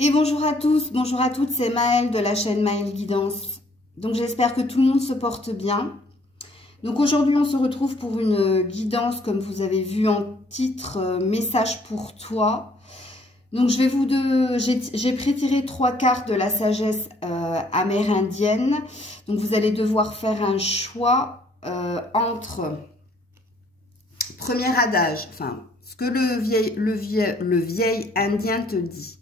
Et bonjour à tous, bonjour à toutes, c'est Maëlle de la chaîne Maëlle Guidance. Donc j'espère que tout le monde se porte bien. Donc aujourd'hui on se retrouve pour une guidance comme vous avez vu en titre, message pour toi. Donc j'ai prétiré 3 cartes de la sagesse amérindienne. Donc vous allez devoir faire un choix entre premier adage, enfin ce que le vieil indien te dit.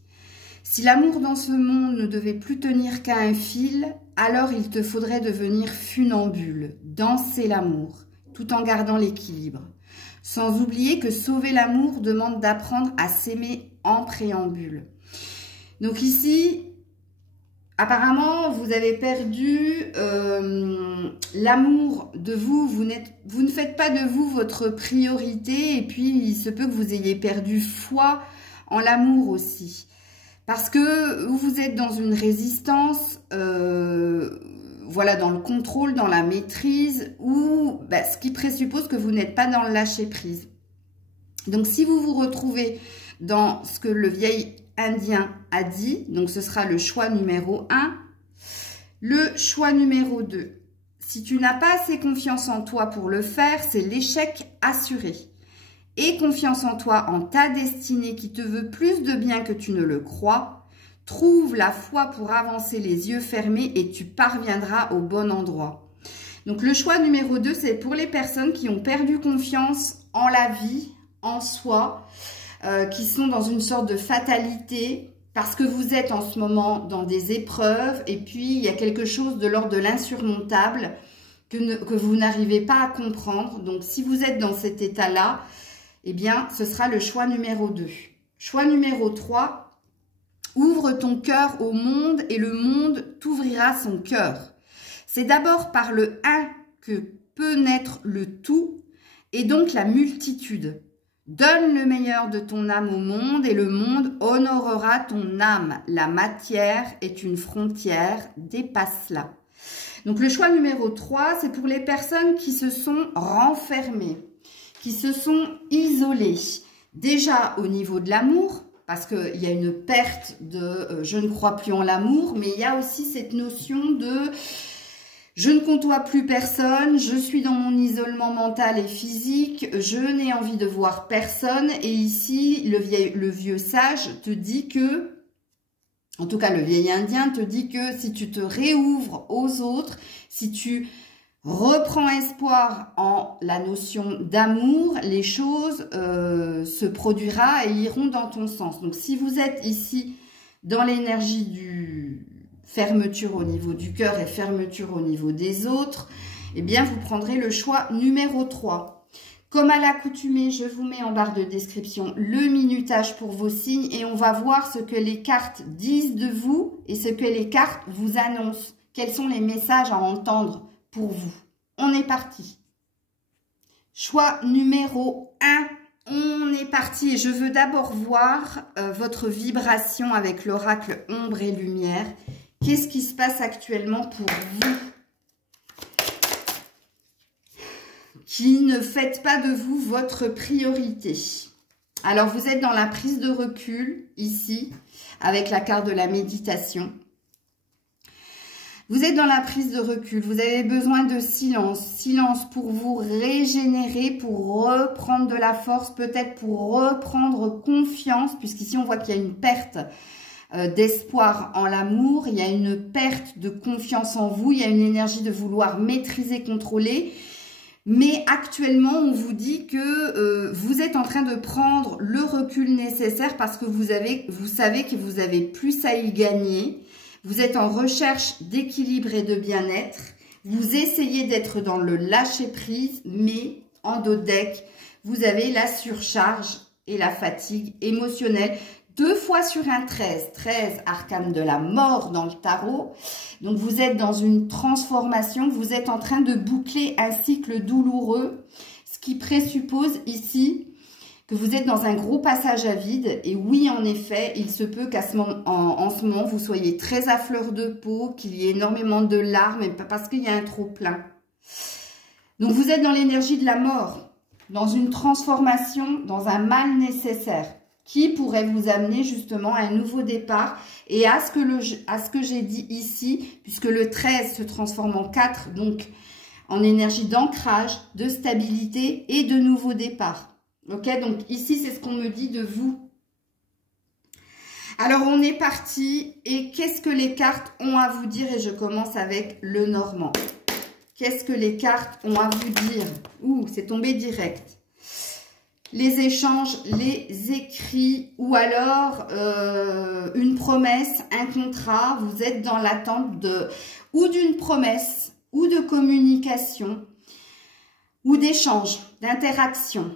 Si l'amour dans ce monde ne devait plus tenir qu'à un fil, alors il te faudrait devenir funambule, danser l'amour, tout en gardant l'équilibre. Sans oublier que sauver l'amour demande d'apprendre à s'aimer en préambule. Donc ici, apparemment, vous avez perdu l'amour de vous. Vous ne faites pas de vous votre priorité. Et puis, il se peut que vous ayez perdu foi en l'amour aussi. Parce que vous êtes dans une résistance, voilà, dans le contrôle, dans la maîtrise, ou ce qui présuppose que vous n'êtes pas dans le lâcher-prise. Donc, si vous vous retrouvez dans ce que le vieil indien a dit, donc ce sera le choix numéro 1. Le choix numéro 2, si tu n'as pas assez confiance en toi pour le faire, c'est l'échec assuré. Aie confiance en toi, en ta destinée qui te veut plus de bien que tu ne le crois. Trouve la foi pour avancer les yeux fermés et tu parviendras au bon endroit. Donc le choix numéro 2, c'est pour les personnes qui ont perdu confiance en la vie, en soi, qui sont dans une sorte de fatalité parce que vous êtes en ce moment dans des épreuves et puis il y a quelque chose de l'ordre de l'insurmontable que vous n'arrivez pas à comprendre. Donc si vous êtes dans cet état-là, eh bien, ce sera le choix numéro 2. Choix numéro 3, ouvre ton cœur au monde et le monde t'ouvrira son cœur. C'est d'abord par le 1 que peut naître le tout et donc la multitude. Donne le meilleur de ton âme au monde et le monde honorera ton âme. La matière est une frontière, dépasse-la. Donc le choix numéro 3, c'est pour les personnes qui se sont renfermées, qui se sont isolés, déjà au niveau de l'amour, parce qu'il y a une perte de je ne crois plus en l'amour, mais il y a aussi cette notion de je ne côtoie plus personne, je suis dans mon isolement mental et physique, je n'ai envie de voir personne, et ici le vieux sage te dit que, en tout cas le vieil indien te dit que si tu te réouvres aux autres, si tu reprends espoir en la notion d'amour, les choses se produira et iront dans ton sens. Donc, si vous êtes ici dans l'énergie du fermeture au niveau du cœur et fermeture au niveau des autres, eh bien, vous prendrez le choix numéro 3. Comme à l'accoutumée, je vous mets en barre de description le minutage pour vos signes et on va voir ce que les cartes disent de vous et ce que les cartes vous annoncent. Quels sont les messages à entendre pour vous. On est parti. Choix numéro 1. On est parti et je veux d'abord voir votre vibration avec l'oracle ombre et lumière. Qu'est-ce qui se passe actuellement pour vous qui ne faites pas de vous votre priorité? Alors, vous êtes dans la prise de recul ici avec la carte de la méditation. Vous êtes dans la prise de recul, vous avez besoin de silence. Silence pour vous régénérer, pour reprendre de la force, peut-être pour reprendre confiance, puisqu'ici on voit qu'il y a une perte d'espoir en l'amour, il y a une perte de confiance en vous, il y a une énergie de vouloir maîtriser, contrôler. Mais actuellement, on vous dit que vous êtes en train de prendre le recul nécessaire parce que vous savez que vous avez plus à y gagner. Vous êtes en recherche d'équilibre et de bien-être. Vous essayez d'être dans le lâcher-prise, mais en dos de deck, vous avez la surcharge et la fatigue émotionnelle. 2 fois sur un 13. 13, arcane de la mort dans le tarot. Donc, vous êtes dans une transformation. Vous êtes en train de boucler un cycle douloureux, ce qui présuppose ici que vous êtes dans un gros passage à vide. Et oui, en effet, il se peut qu'en ce moment, vous soyez très à fleur de peau, qu'il y ait énormément de larmes, parce qu'il y a un trop-plein. Donc, vous êtes dans l'énergie de la mort, dans une transformation, dans un mal nécessaire. qui pourrait vous amener justement à un nouveau départ et à ce que j'ai dit ici, puisque le 13 se transforme en 4, donc en énergie d'ancrage, de stabilité et de nouveau départ. Ok, donc ici, c'est ce qu'on me dit de vous. Alors, on est parti. Et qu'est-ce que les cartes ont à vous dire? Et je commence avec le Normand. Qu'est-ce que les cartes ont à vous dire? Ouh, c'est tombé direct. Les échanges, les écrits ou alors une promesse, un contrat. Vous êtes dans l'attente d'une promesse ou de communication ou d'échange, d'interaction.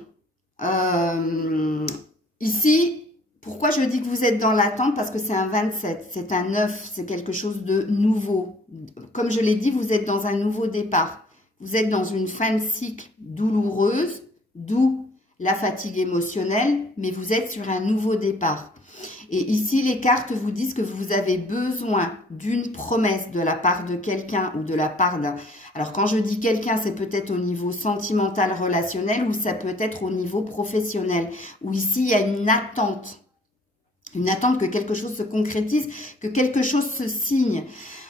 Ici, pourquoi je dis que vous êtes dans l'attente? Parce que c'est un 27, c'est un 9, c'est quelque chose de nouveau. Comme je l'ai dit, vous êtes dans un nouveau départ. Vous êtes dans une fin de cycle douloureuse, d'où la fatigue émotionnelle, mais vous êtes sur un nouveau départ. Et ici, les cartes vous disent que vous avez besoin d'une promesse de la part de quelqu'un ou de la part d'un... Alors, quand je dis quelqu'un, c'est peut-être au niveau sentimental, relationnel, ou ça peut être au niveau professionnel, où ici, il y a une attente. Une attente que quelque chose se concrétise, que quelque chose se signe.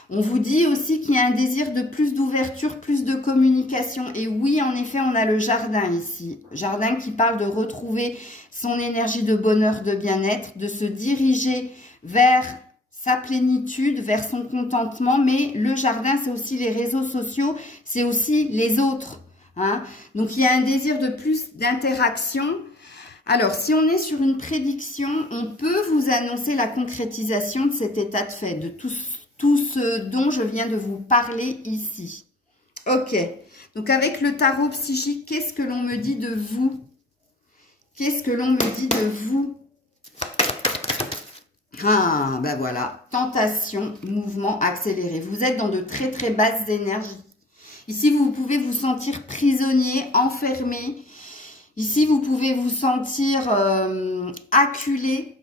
On vous dit aussi qu'il y a un désir de plus d'ouverture, plus de communication. Et oui, en effet, on a le jardin ici. Jardin qui parle de retrouver son énergie de bonheur, de bien-être, de se diriger vers sa plénitude, vers son contentement. Mais le jardin, c'est aussi les réseaux sociaux, c'est aussi les autres. Hein. Donc, il y a un désir de plus d'interaction. Alors, si on est sur une prédiction, on peut vous annoncer la concrétisation de cet état de fait, de tout ce dont je viens de vous parler ici. Ok, donc avec le tarot psychique, qu'est-ce que l'on me dit de vous? Qu'est-ce que l'on me dit de vous? Ah, ben voilà, tentation, mouvement accéléré. Vous êtes dans de très très basses énergies. Ici, vous pouvez vous sentir prisonnier, enfermé. Ici, vous pouvez vous sentir acculé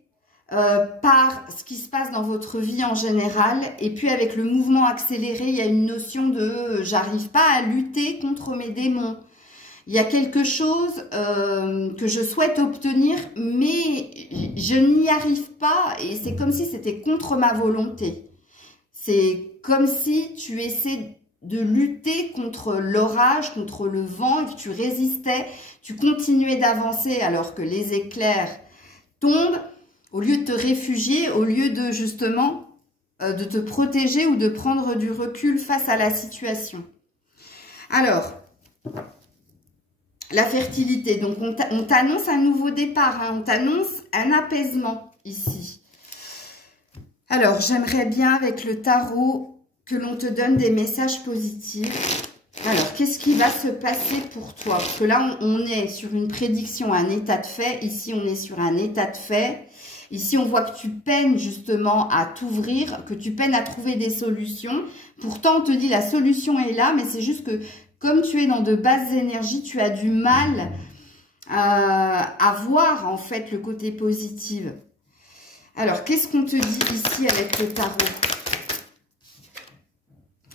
par ce qui se passe dans votre vie en général. Et puis, avec le mouvement accéléré, il y a une notion de « j'arrive pas à lutter contre mes démons ». Il y a quelque chose que je souhaite obtenir, mais je n'y arrive pas. Et c'est comme si c'était contre ma volonté. C'est comme si tu essaies de lutter contre l'orage, contre le vent, et que tu résistais, tu continuais d'avancer alors que les éclairs tombent, au lieu de te réfugier, au lieu de justement de te protéger ou de prendre du recul face à la situation. Alors, la fertilité, donc on t'annonce un nouveau départ, hein, on t'annonce un apaisement ici. Alors, j'aimerais bien avec le tarot que l'on te donne des messages positifs. Alors, qu'est-ce qui va se passer pour toi? Parce que là, on est sur une prédiction, un état de fait. Ici, on est sur un état de fait. Ici, on voit que tu peines justement à t'ouvrir, que tu peines à trouver des solutions. Pourtant, on te dit la solution est là, mais c'est juste que comme tu es dans de basses énergies, tu as du mal à voir en fait le côté positif. Alors, qu'est-ce qu'on te dit ici avec le tarot?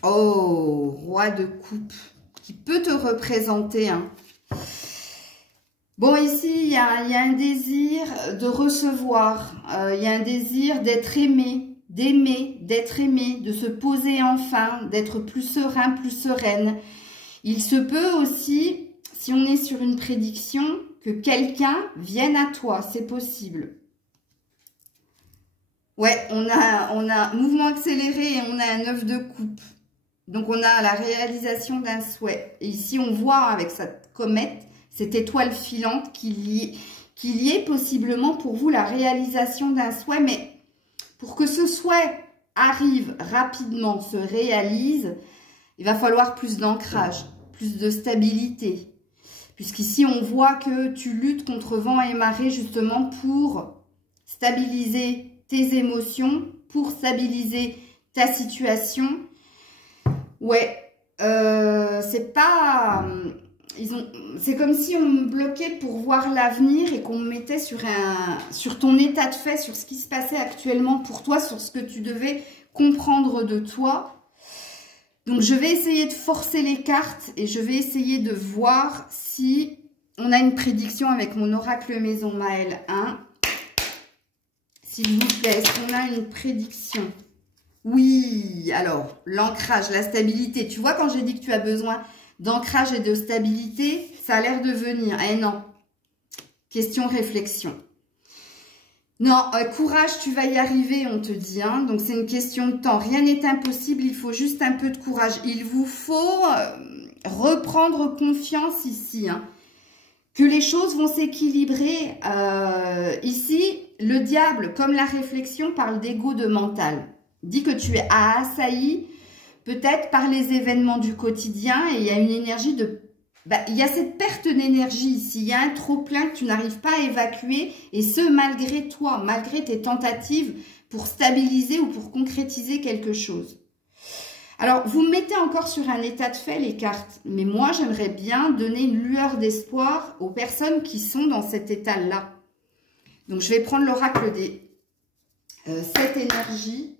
Oh, roi de coupe, qui peut te représenter. Hein. Bon, ici, il y a un désir de recevoir, il y a un désir d'être aimé, d'aimer, d'être aimé, de se poser enfin, d'être plus serein, plus sereine. Il se peut aussi, si on est sur une prédiction, que quelqu'un vienne à toi, c'est possible. Ouais, on a mouvement accéléré et on a un 9 de coupe. Donc, on a la réalisation d'un souhait. Et ici, on voit avec cette comète, cette étoile filante, qu'il y ait possiblement pour vous la réalisation d'un souhait. Mais pour que ce souhait arrive rapidement, se réalise, il va falloir plus d'ancrage, plus de stabilité. Puisqu'ici, on voit que tu luttes contre vent et marée justement pour stabiliser tes émotions, pour stabiliser ta situation. Ouais, c'est pas... c'est comme si on me bloquait pour voir l'avenir et qu'on me mettait sur ton état de fait, sur ce qui se passait actuellement pour toi, sur ce que tu devais comprendre de toi. Donc, je vais essayer de forcer les cartes et je vais essayer de voir si on a une prédiction avec mon oracle maison Maël 1. S'il vous plaît, est-ce qu'on a une prédiction? Oui, alors, l'ancrage, la stabilité. Tu vois, quand j'ai dit que tu as besoin d'ancrage et de stabilité, ça a l'air de venir. Eh non. Question réflexion. Non, courage, tu vas y arriver, on te dit. Hein. Donc, c'est une question de temps. Rien n'est impossible, il faut juste un peu de courage. Il vous faut reprendre confiance ici. Hein. Que les choses vont s'équilibrer. Ici, le diable, comme la réflexion, parle d'ego, de mental. Dit que tu es assailli peut-être par les événements du quotidien et il y a une énergie de... il y a cette perte d'énergie ici, il y a un trop-plein que tu n'arrives pas à évacuer et ce malgré toi, malgré tes tentatives pour stabiliser ou pour concrétiser quelque chose. Alors, vous me mettez encore sur un état de fait les cartes, mais moi j'aimerais bien donner une lueur d'espoir aux personnes qui sont dans cet état-là. Donc, je vais prendre l'oracle des 7 énergies.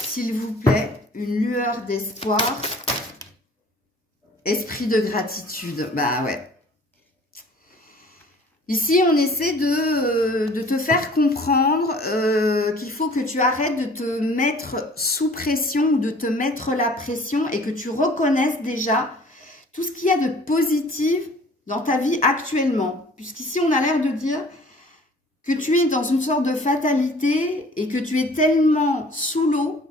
S'il vous plaît, une lueur d'espoir. Esprit de gratitude. Bah ouais. Ici, on essaie de te faire comprendre qu'il faut que tu arrêtes de te mettre sous pression ou de te mettre la pression et que tu reconnaisses déjà tout ce qu'il y a de positif dans ta vie actuellement. Puisqu'ici, on a l'air de dire que tu es dans une sorte de fatalité et que tu es tellement sous l'eau.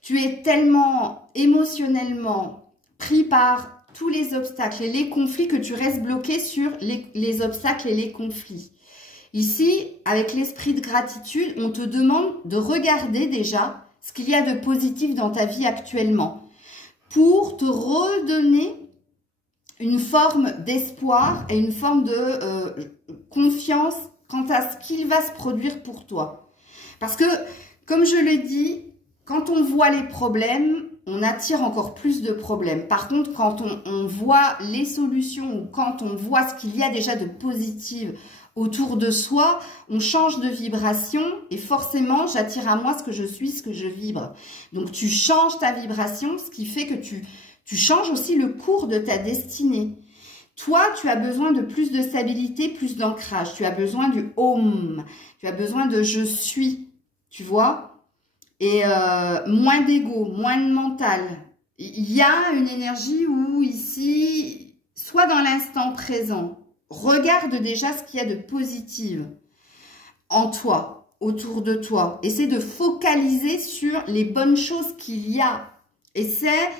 Tu es tellement émotionnellement pris par tous les obstacles et les conflits que tu restes bloqué sur les obstacles et les conflits. Ici, avec l'esprit de gratitude, on te demande de regarder déjà ce qu'il y a de positif dans ta vie actuellement pour te redonner une forme d'espoir et une forme de confiance quant à ce qu'il va se produire pour toi. Parce que, comme je l'ai dit, quand on voit les problèmes, on attire encore plus de problèmes. Par contre, quand on voit les solutions ou quand on voit ce qu'il y a déjà de positif autour de soi, on change de vibration et forcément, j'attire à moi ce que je suis, ce que je vibre. Donc, tu changes ta vibration, ce qui fait que tu changes aussi le cours de ta destinée. Toi, tu as besoin de plus de stabilité, plus d'ancrage. Tu as besoin du home. Tu as besoin de je suis. Tu vois ? Et moins d'ego, moins de mental. Il y a une énergie où ici, soit dans l'instant présent, regarde déjà ce qu'il y a de positif en toi, autour de toi. Essaie de focaliser sur les bonnes choses qu'il y a. Essaie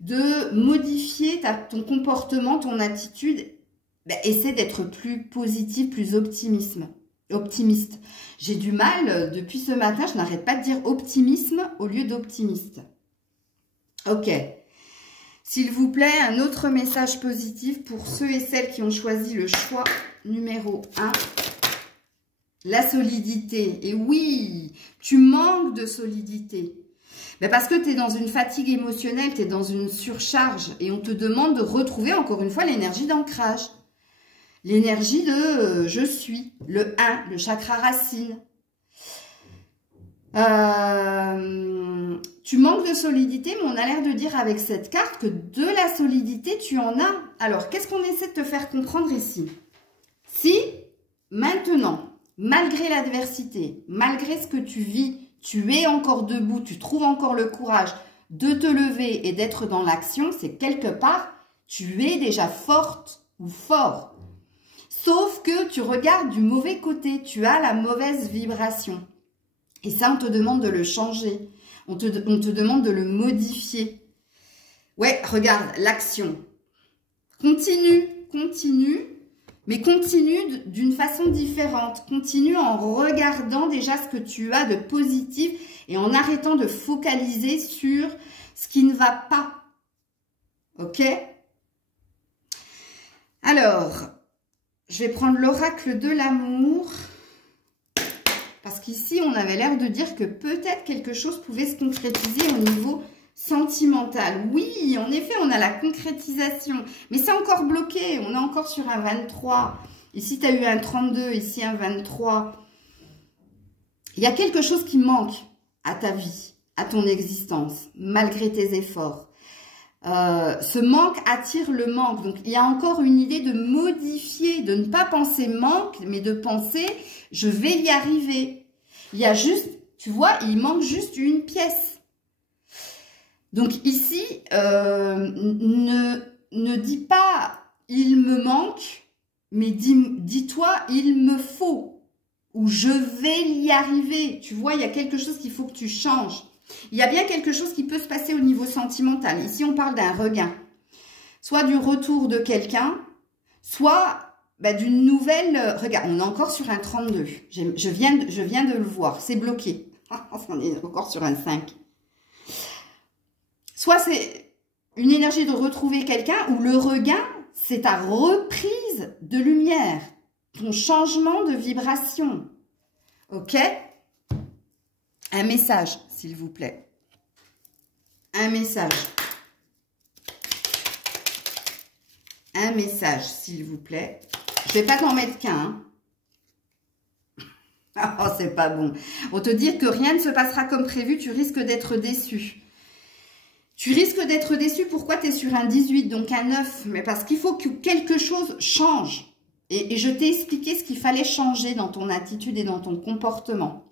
de modifier ton comportement, ton attitude. Essaie d'être plus positif, plus optimiste. J'ai du mal, depuis ce matin, je n'arrête pas de dire optimisme au lieu d'optimiste. Ok. S'il vous plaît, un autre message positif pour ceux et celles qui ont choisi le choix numéro 1. La solidité. Et oui, tu manques de solidité. Parce que tu es dans une fatigue émotionnelle, tu es dans une surcharge et on te demande de retrouver encore une fois l'énergie d'ancrage. L'énergie de je suis, le 1, le chakra racine. Tu manques de solidité, mais on a l'air de dire avec cette carte que de la solidité, tu en as. Alors, qu'est-ce qu'on essaie de te faire comprendre ici? Si, maintenant, malgré l'adversité, malgré ce que tu vis, tu es encore debout, tu trouves encore le courage de te lever et d'être dans l'action, c'est quelque part, tu es déjà forte ou fort. Sauf que tu regardes du mauvais côté, tu as la mauvaise vibration. Et ça, on te demande de le changer. On te demande de le modifier. Ouais, regarde, l'action. Continue, mais continue d'une façon différente. Continue en regardant déjà ce que tu as de positif et en arrêtant de focaliser sur ce qui ne va pas. Ok? Alors, je vais prendre l'oracle de l'amour. Parce qu'ici, on avait l'air de dire que peut-être quelque chose pouvait se concrétiser au niveau sentimental. Oui, en effet, on a la concrétisation. Mais c'est encore bloqué. On est encore sur un 23. Ici, tu as eu un 32. Ici, un 23. Il y a quelque chose qui manque à ta vie, à ton existence, malgré tes efforts. Ce manque attire le manque. Donc, il y a encore une idée de modifier, de ne pas penser manque, mais de penser je vais y arriver. Il y a juste, tu vois, il manque juste une pièce. Donc ici, ne dis pas « il me manque », mais dis-toi « il me faut » ou « je vais y arriver ». Tu vois, il y a quelque chose qu'il faut que tu changes. Il y a bien quelque chose qui peut se passer au niveau sentimental. Ici, on parle d'un regain. Soit du retour de quelqu'un, soit d'une nouvelle... Regarde, on est encore sur un 32. Je viens de le voir, c'est bloqué. On est encore sur un 5. Soit c'est une énergie de retrouver quelqu'un, ou le regain, c'est ta reprise de lumière, ton changement de vibration. Ok? Un message, s'il vous plaît. Un message. Un message, s'il vous plaît. Je vais pas t'en mettre qu'un. Hein. Oh, c'est pas bon. On te dit que rien ne se passera comme prévu, tu risques d'être déçu. Tu risques d'être déçu. Pourquoi tu es sur un 18, donc un 9? Mais parce qu'il faut que quelque chose change. Et je t'ai expliqué ce qu'il fallait changer dans ton attitude et dans ton comportement.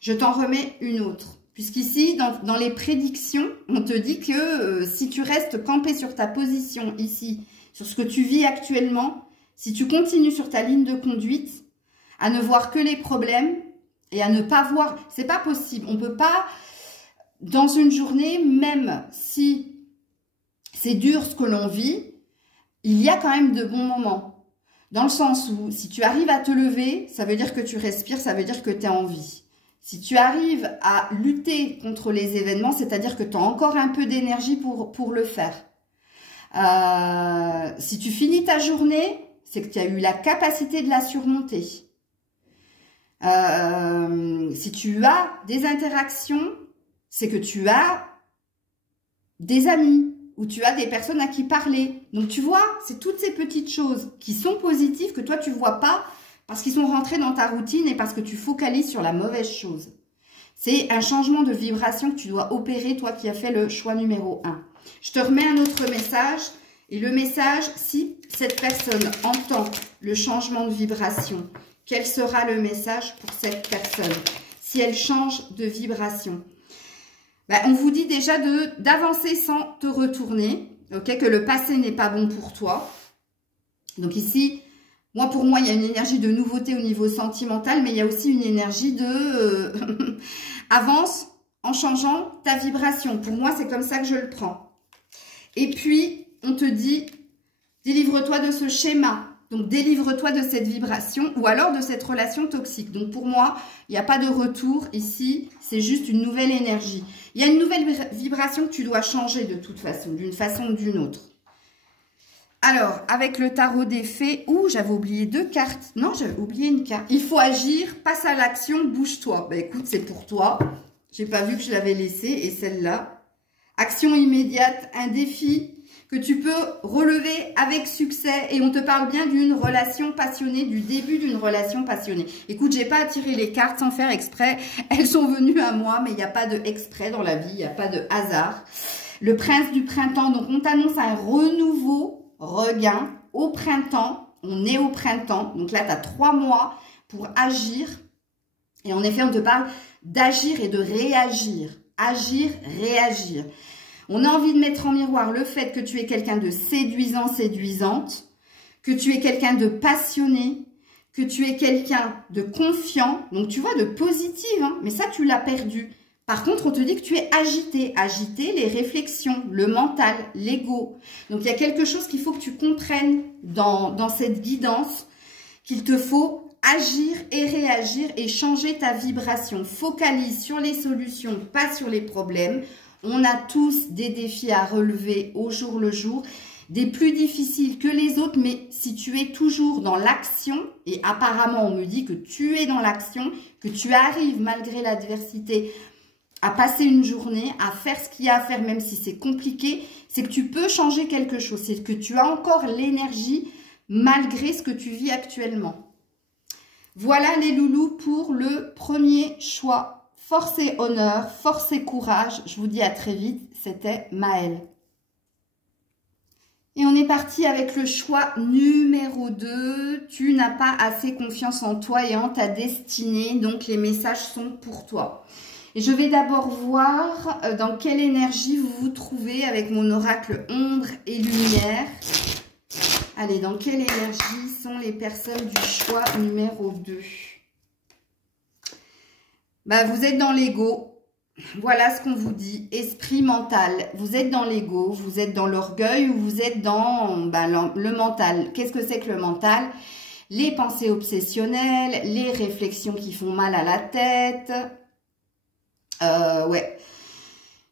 Je t'en remets une autre. Puisqu'ici, dans les prédictions, on te dit que si tu restes campé sur ta position ici, sur ce que tu vis actuellement, si tu continues sur ta ligne de conduite, à ne voir que les problèmes et à ne pas voir... C'est pas possible. On peut pas, dans une journée, même si c'est dur ce que l'on vit, il y a quand même de bons moments. Dans le sens où, si tu arrives à te lever, ça veut dire que tu respires, ça veut dire que tu es en vie. Si tu arrives à lutter contre les événements, c'est-à-dire que tu as encore un peu d'énergie pour le faire. Si tu finis ta journée, c'est que tu as eu la capacité de la surmonter. Si tu as des interactions, c'est que tu as des amis ou tu as des personnes à qui parler. Donc tu vois, c'est toutes ces petites choses qui sont positives que toi tu vois pas parce qu'ils sont rentrés dans ta routine et parce que tu focalises sur la mauvaise chose. C'est un changement de vibration que tu dois opérer, toi qui as fait le choix numéro 1. Je te remets un autre message. Et le message, si cette personne entend le changement de vibration, quel sera le message pour cette personne si elle change de vibration? On vous dit déjà d'avancer sans te retourner, ok, que le passé n'est pas bon pour toi. Donc ici, pour moi, il y a une énergie de nouveauté au niveau sentimental, mais il y a aussi une énergie de avance en changeant ta vibration. Pour moi, c'est comme ça que je le prends. Et puis, on te dit, délivre-toi de ce schéma. Donc, délivre-toi de cette vibration ou alors de cette relation toxique. Donc, pour moi, il n'y a pas de retour ici. C'est juste une nouvelle énergie. Il y a une nouvelle vibration que tu dois changer de toute façon, d'une façon ou d'une autre. Alors, avec le tarot des fées, j'avais oublié 2 cartes. Non, j'avais oublié une carte. Il faut agir, passe à l'action, bouge-toi. Écoute, c'est pour toi. J'ai pas vu que je l'avais laissée. Et celle-là, action immédiate, un défi que tu peux relever avec succès. Et on te parle bien d'une relation passionnée, du début d'une relation passionnée. Écoute, j'ai pas attiré les cartes sans faire exprès. Elles sont venues à moi, mais il n'y a pas de exprès dans la vie, il n'y a pas de hasard. Le prince du printemps, donc on t'annonce un renouveau, regain au printemps. On est au printemps, donc là tu as 3 mois pour agir. Et en effet, on te parle d'agir et de réagir. Agir, réagir. On a envie de mettre en miroir le fait que tu es quelqu'un de séduisant, séduisante, que tu es quelqu'un de passionné, que tu es quelqu'un de confiant, donc tu vois, de positive, hein, mais ça tu l'as perdu. Par contre, on te dit que tu es agité, agité les réflexions, le mental, l'ego. Donc il y a quelque chose qu'il faut que tu comprennes dans cette guidance, qu'il te faut agir et réagir et changer ta vibration. Focalise sur les solutions, pas sur les problèmes. On a tous des défis à relever au jour le jour, des plus difficiles que les autres, mais si tu es toujours dans l'action, et apparemment on me dit que tu es dans l'action, que tu arrives malgré l'adversité à passer une journée, à faire ce qu'il y a à faire même si c'est compliqué, c'est que tu peux changer quelque chose, c'est que tu as encore l'énergie malgré ce que tu vis actuellement. Voilà les loulous pour le premier choix. Force et honneur, force et courage. Je vous dis à très vite. C'était Maëlle. Et on est parti avec le choix numéro 2. Tu n'as pas assez confiance en toi et en ta destinée, donc les messages sont pour toi. Et je vais d'abord voir dans quelle énergie vous vous trouvez avec mon oracle ombre et lumière. Allez, dans quelle énergie sont les personnes du choix numéro 2? Vous êtes dans l'ego. Voilà ce qu'on vous dit, esprit mental. Vous êtes dans l'ego, vous êtes dans l'orgueil ou vous êtes dans le mental. Qu'est-ce que c'est que le mental? Les pensées obsessionnelles, les réflexions qui font mal à la tête. Ouais.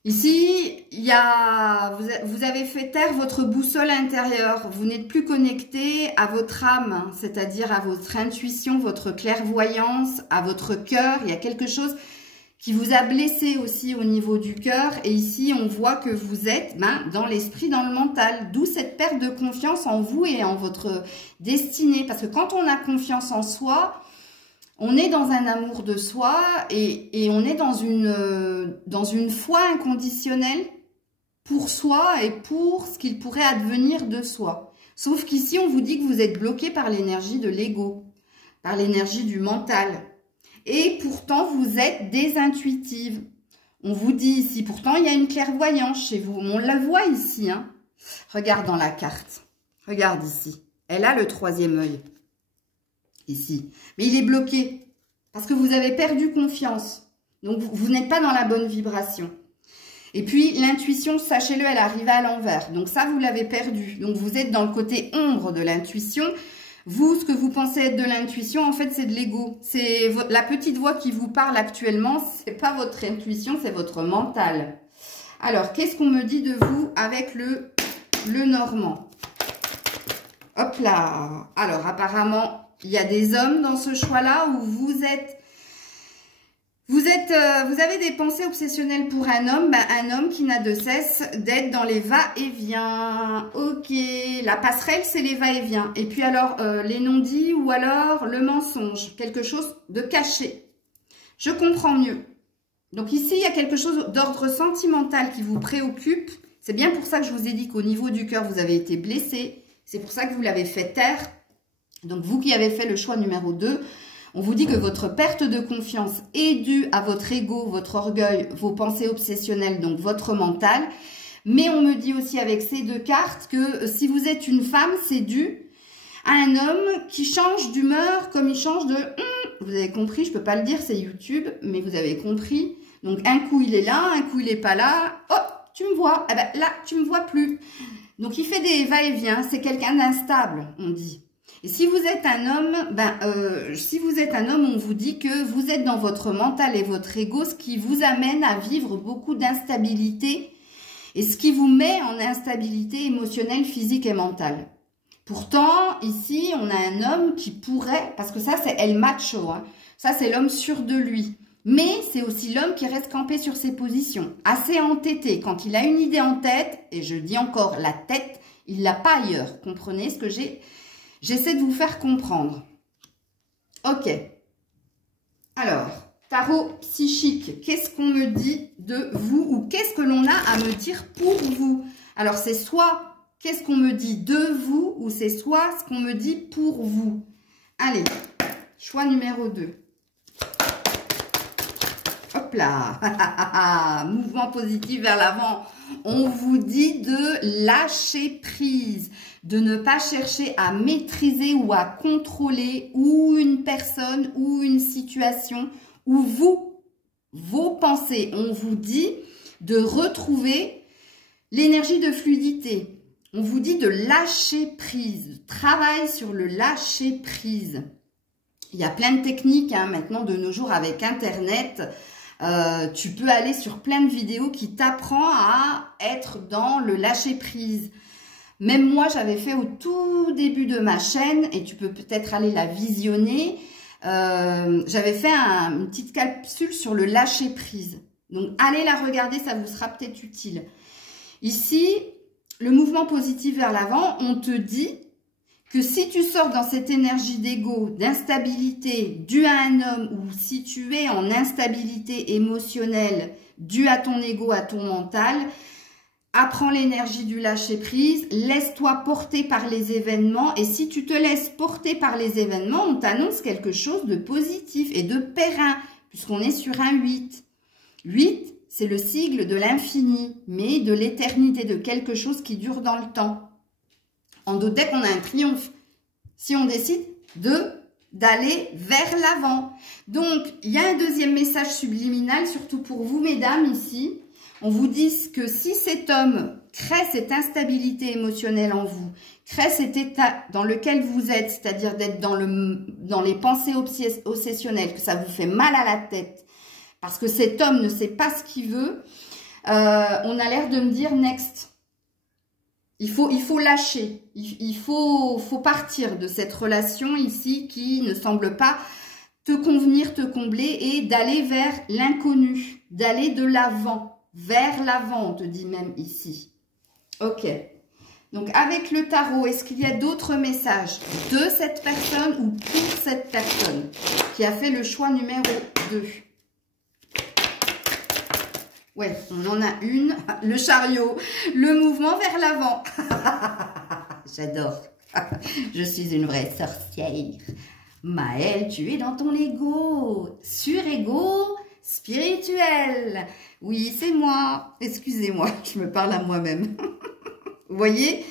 Ici, vous avez fait taire votre boussole intérieure. Vous n'êtes plus connecté à votre âme, c'est-à-dire à votre intuition, votre clairvoyance, à votre cœur. Il y a quelque chose qui vous a blessé aussi au niveau du cœur. Et ici, on voit que vous êtes dans l'esprit, dans le mental. D'où cette perte de confiance en vous et en votre destinée. Parce que quand on a confiance en soi, on est dans un amour de soi et on est dans une foi inconditionnelle pour soi et pour ce qu'il pourrait advenir de soi. Sauf qu'ici, on vous dit que vous êtes bloqué par l'énergie de l'ego, par l'énergie du mental. Et pourtant, vous êtes désintuitive. On vous dit ici, pourtant, il y a une clairvoyance chez vous. On la voit ici. Hein. Regarde dans la carte. Regarde ici. Elle a le 3e œil. Ici. Mais il est bloqué. Parce que vous avez perdu confiance. Donc, vous n'êtes pas dans la bonne vibration. Et puis, l'intuition, sachez-le, elle arrive à l'envers. Donc ça, vous l'avez perdu. Donc, vous êtes dans le côté ombre de l'intuition. Vous, ce que vous pensez être de l'intuition, en fait, c'est de l'ego. C'est la petite voix qui vous parle actuellement. C'est pas votre intuition, c'est votre mental. Alors, qu'est-ce qu'on me dit de vous avec le Normand? Hop là. Alors, apparemment, il y a des hommes dans ce choix-là où vous avez des pensées obsessionnelles pour un homme qui n'a de cesse d'être dans les va-et-vient. Ok, la passerelle, c'est les va-et-vient. Et puis alors, les non-dits ou alors le mensonge, quelque chose de caché. Je comprends mieux. Donc ici, il y a quelque chose d'ordre sentimental qui vous préoccupe. C'est bien pour ça que je vous ai dit qu'au niveau du cœur, vous avez été blessé. C'est pour ça que vous l'avez fait taire. Donc vous qui avez fait le choix numéro 2, on vous dit que votre perte de confiance est due à votre ego, votre orgueil, vos pensées obsessionnelles, donc votre mental. Mais on me dit aussi avec ces 2 cartes que si vous êtes une femme, c'est dû à un homme qui change d'humeur comme il change de... Vous avez compris, je ne peux pas le dire, c'est YouTube, mais vous avez compris. Donc un coup il est là, un coup il n'est pas là. Oh, tu me vois. Eh ben, là, tu me vois plus. Donc il fait des va-et-vient, c'est quelqu'un d'instable, on dit. Et si vous êtes un homme, on vous dit que vous êtes dans votre mental et votre ego, ce qui vous amène à vivre beaucoup d'instabilité et ce qui vous met en instabilité émotionnelle, physique et mentale. Pourtant, ici, on a un homme qui pourrait, parce que ça, c'est El Macho, hein, ça, c'est l'homme sûr de lui. Mais c'est aussi l'homme qui reste campé sur ses positions, assez entêté. Quand il a une idée en tête, et je dis encore la tête, il l'a pas ailleurs. Comprenez ce que j'essaie de vous faire comprendre. Ok. Alors, tarot psychique, qu'est-ce qu'on me dit de vous ou qu'est-ce que l'on a à me dire pour vous? Alors, c'est soit qu'est-ce qu'on me dit de vous ou c'est soit ce qu'on me dit pour vous. Allez, choix numéro 2. Hop là, mouvement positif vers l'avant. On vous dit de lâcher prise, de ne pas chercher à maîtriser ou à contrôler ou une personne ou une situation ou vos pensées. On vous dit de retrouver l'énergie de fluidité. On vous dit de lâcher prise, travail sur le lâcher prise. Il y a plein de techniques maintenant de nos jours avec Internet. Tu peux aller sur plein de vidéos qui t'apprend à être dans le lâcher prise. Même moi, j'avais fait au tout début de ma chaîne, et tu peux peut-être aller la visionner, j'avais fait une petite capsule sur le lâcher prise. Donc, allez la regarder, ça vous sera peut-être utile. Ici, le mouvement positif vers l'avant, on te dit que si tu sors dans cette énergie d'ego, d'instabilité due à un homme, ou si tu es en instabilité émotionnelle due à ton ego, à ton mental, apprends l'énergie du lâcher-prise, laisse-toi porter par les événements. Et si tu te laisses porter par les événements, on t'annonce quelque chose de positif et de périn, puisqu'on est sur un 8. 8, c'est le sigle de l'infini, mais de l'éternité, de quelque chose qui dure dans le temps. En Dodec, on a un triomphe. Si on décide d'aller vers l'avant. Donc, il y a un deuxième message subliminal, surtout pour vous, mesdames, ici. On vous dit que si cet homme crée cette instabilité émotionnelle en vous, crée cet état dans lequel vous êtes, c'est-à-dire d'être dans les pensées obsessionnelles, que ça vous fait mal à la tête, parce que cet homme ne sait pas ce qu'il veut, on a l'air de me dire next. Il faut lâcher, il faut partir de cette relation ici qui ne semble pas te convenir, te combler et d'aller vers l'inconnu, d'aller de l'avant. Vers l'avant, on te dit même ici. Ok. Donc, avec le tarot, est-ce qu'il y a d'autres messages de cette personne ou pour cette personne qui a fait le choix numéro 2? Ouais, on en a une. Le chariot. Le mouvement vers l'avant. J'adore. Je suis une vraie sorcière. Maëlle, tu es dans ton ego. Sur-ego spirituel. Oui, c'est moi. Excusez-moi, je me parle à moi-même. Vous voyez?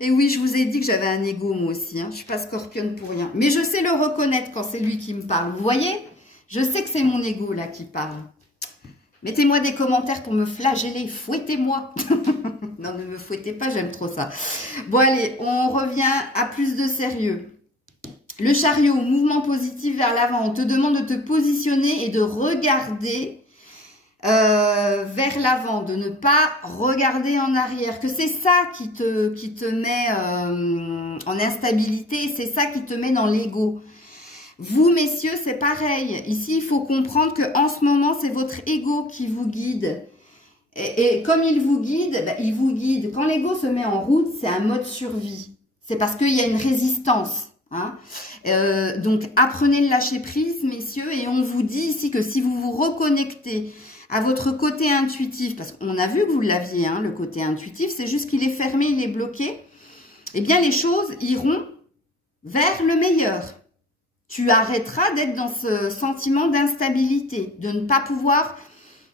Et oui, je vous ai dit que j'avais un ego, moi aussi. Hein. Je ne suis pas scorpionne pour rien. Mais je sais le reconnaître quand c'est lui qui me parle. Vous voyez? Je sais que c'est mon ego, là, qui parle. Mettez-moi des commentaires pour me flageller. Fouettez-moi. Non, ne me fouettez pas, j'aime trop ça. Bon, allez, on revient à plus de sérieux. Le chariot, mouvement positif vers l'avant. On te demande de te positionner et de regarder vers l'avant, de ne pas regarder en arrière. Que c'est ça qui te met en instabilité, c'est ça qui te met dans l'ego. Vous, messieurs, c'est pareil. Ici, il faut comprendre qu'en ce moment, c'est votre ego qui vous guide. Et comme il vous guide, ben, il vous guide. Quand l'ego se met en route, c'est un mode survie. C'est parce qu'il y a une résistance. Hein. Donc, apprenez le lâcher prise, messieurs. Et on vous dit ici que si vous vous reconnectez à votre côté intuitif, parce qu'on a vu que vous l'aviez, hein, le côté intuitif, c'est juste qu'il est fermé, il est bloqué, eh bien, les choses iront vers le meilleur. Tu arrêteras d'être dans ce sentiment d'instabilité, de ne pas pouvoir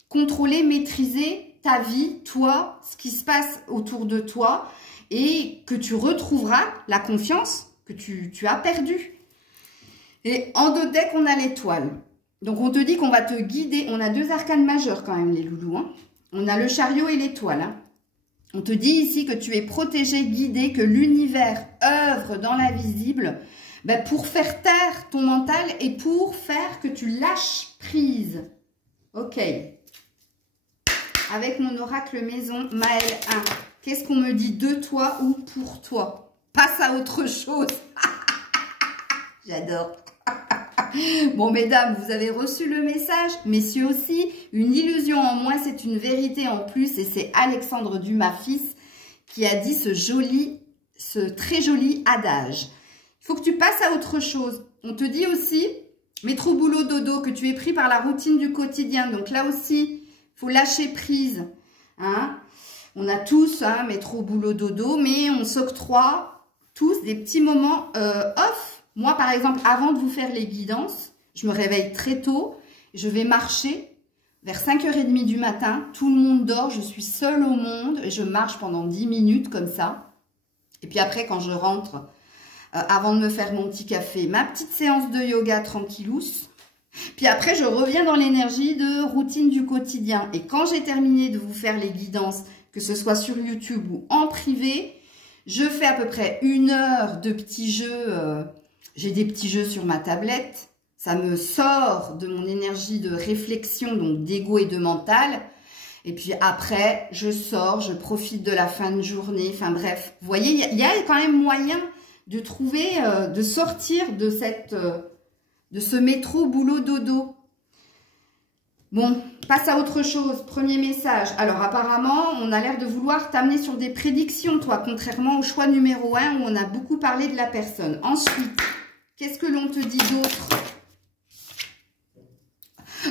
contrôler, maîtriser ta vie, toi, ce qui se passe autour de toi, et que tu retrouveras la confiance que tu as perdue. Et en Dodec, on a l'étoile. Donc, on te dit qu'on va te guider. On a deux arcanes majeurs quand même, les loulous. Hein. On a le chariot et l'étoile. Hein. On te dit ici que tu es protégé, guidé, que l'univers œuvre dans l'invisible ben, pour faire taire ton mental et pour faire que tu lâches prise. Ok. Avec mon oracle maison, Maëlle 1. Qu'est-ce qu'on me dit de toi ou pour toi? Passe à autre chose. J'adore. Bon, mesdames, vous avez reçu le message. Messieurs aussi, une illusion en moins, c'est une vérité en plus. Et c'est Alexandre Dumas, fils, qui a dit ce très joli adage. Il faut que tu passes à autre chose. On te dit aussi, métro, boulot, dodo, que tu es pris par la routine du quotidien. Donc là aussi, il faut lâcher prise. Hein? On a tous, hein, métro, boulot, dodo, mais on s'octroie tous des petits moments off. Moi, par exemple, avant de vous faire les guidances, je me réveille très tôt. Je vais marcher vers 5h30 du matin. Tout le monde dort, je suis seule au monde. Et je marche pendant 10 minutes comme ça. Et puis après, quand je rentre, avant de me faire mon petit café, ma petite séance de yoga tranquillous. Puis après, je reviens dans l'énergie de routine du quotidien. Et quand j'ai terminé de vous faire les guidances, que ce soit sur YouTube ou en privé, je fais à peu près 1 heure de petits jeux. J'ai des petits jeux sur ma tablette. Ça me sort de mon énergie de réflexion, donc d'ego et de mental. Et puis après, je sors, je profite de la fin de journée. Enfin bref, vous voyez, il y a quand même moyen de trouver, de sortir de ce métro boulot dodo. Bon, passe à autre chose. Premier message. Alors apparemment, on a l'air de vouloir t'amener sur des prédictions, toi, contrairement au choix numéro 1 où on a beaucoup parlé de la personne. Ensuite, qu'est-ce que l'on te dit d'autre?